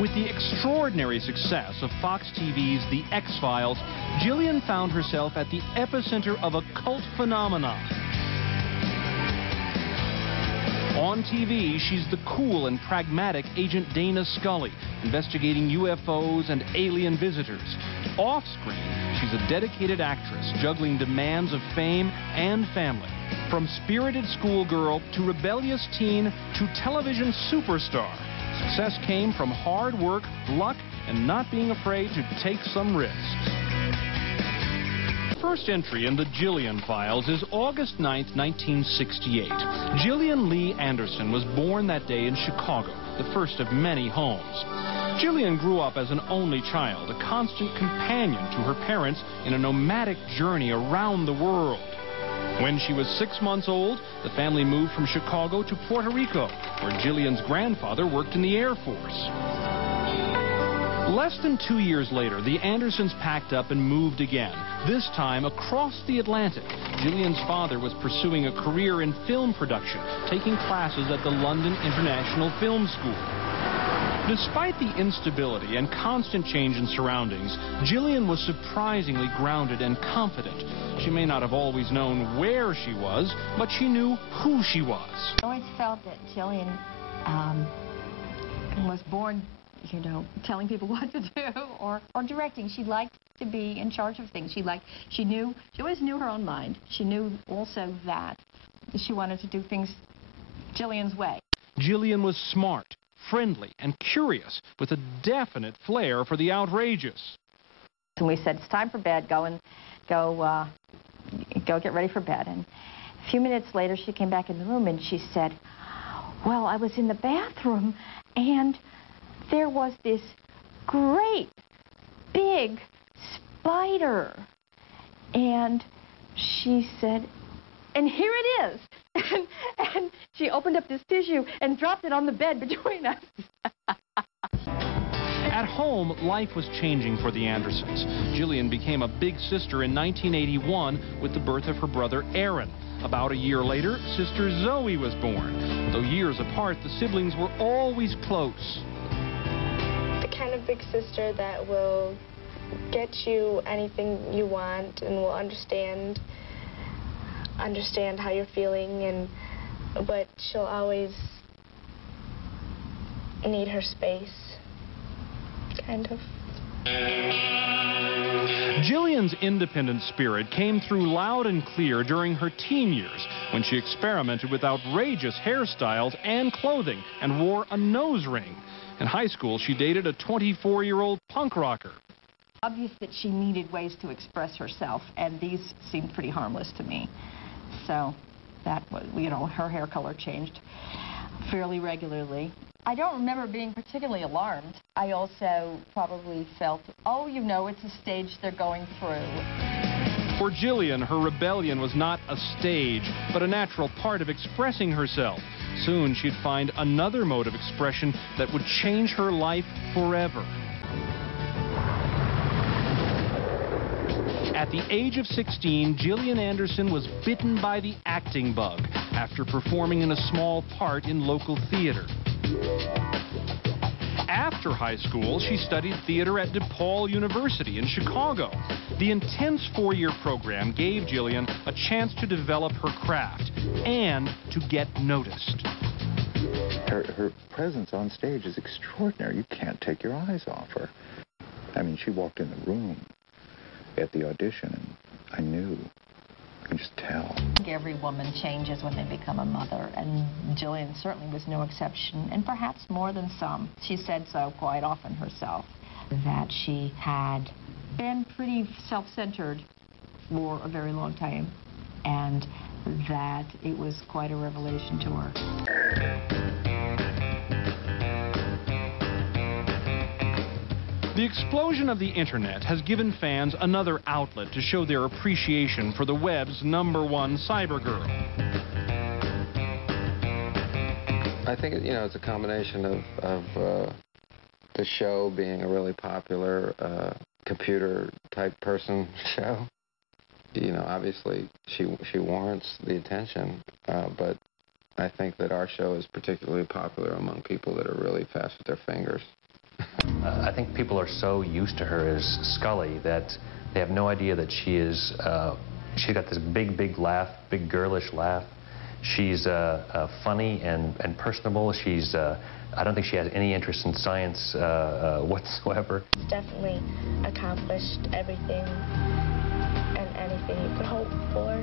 With the extraordinary success of Fox TV's The X-Files, Gillian found herself at the epicenter of a cult phenomenon. On TV, she's the cool and pragmatic Agent Dana Scully, investigating UFOs and alien visitors. Off-screen, she's a dedicated actress, juggling demands of fame and family. From spirited schoolgirl to rebellious teen to television superstar, success came from hard work, luck, and not being afraid to take some risks. First entry in the Gillian Files is August 9th, 1968. Gillian Lee Anderson was born that day in Chicago, the first of many homes. Gillian grew up as an only child, a constant companion to her parents in a nomadic journey around the world. When she was 6 months old, the family moved from Chicago to Puerto Rico, where Gillian's grandfather worked in the Air Force. Less than 2 years later, the Andersons packed up and moved again, this time across the Atlantic. Gillian's father was pursuing a career in film production, taking classes at the London International Film School. Despite the instability and constant change in surroundings, Gillian was surprisingly grounded and confident. She may not have always known where she was, but she knew who she was. I always felt that Gillian was born, you know, telling people what to do or directing. She liked to be in charge of things. She always knew her own mind. She knew also that she wanted to do things Gillian's way. Gillian was smart, friendly, and curious, with a definite flair for the outrageous. And we said, it's time for bed, go get ready for bed. And a few minutes later, she came back in the room and she said, well, I was in the bathroom and there was this great big spider. And she said, and here it is. And she opened up this tissue and dropped it on the bed between us. At home, life was changing for the Andersons. Gillian became a big sister in 1981 with the birth of her brother Aaron. About a year later, sister Zoe was born. Though years apart, the siblings were always close. The kind of big sister that will get you anything you want and will understand how you're feeling, but she'll always need her space, kind of. Gillian's independent spirit came through loud and clear during her teen years, when she experimented with outrageous hairstyles and clothing and wore a nose ring. In high school, she dated a 24-year-old punk rocker. Obvious that she needed ways to express herself, and these seemed pretty harmless to me. So that was, you know, her hair color changed fairly regularly. I don't remember being particularly alarmed. I also probably felt, oh, you know, it's a stage they're going through. For Gillian, her rebellion was not a stage, but a natural part of expressing herself. Soon she'd find another mode of expression that would change her life forever. At the age of 16, Gillian Anderson was bitten by the acting bug after performing in a small part in local theater. After high school, she studied theater at DePaul University in Chicago. The intense four-year program gave Gillian a chance to develop her craft and to get noticed. Her presence on stage is extraordinary. You can't take your eyes off her. I mean, she walked in the room at the audition, and I knew. I can just tell. Every woman changes when they become a mother, and Gillian certainly was no exception, and perhaps more than some. She said so quite often herself, that she had been pretty self-centered for a very long time, and that it was quite a revelation to her. The explosion of the internet has given fans another outlet to show their appreciation for the web's #1 cybergirl. I think, you know, it's a combination of the show being a really popular computer-type person show. You know, obviously she warrants the attention, but I think that our show is particularly popular among people that are really fast with their fingers. I think people are so used to her as Scully that they have no idea that she's got this big laugh, big girlish laugh. She's funny and personable. I don't think she has any interest in science whatsoever. She's definitely accomplished everything and anything you could hope for.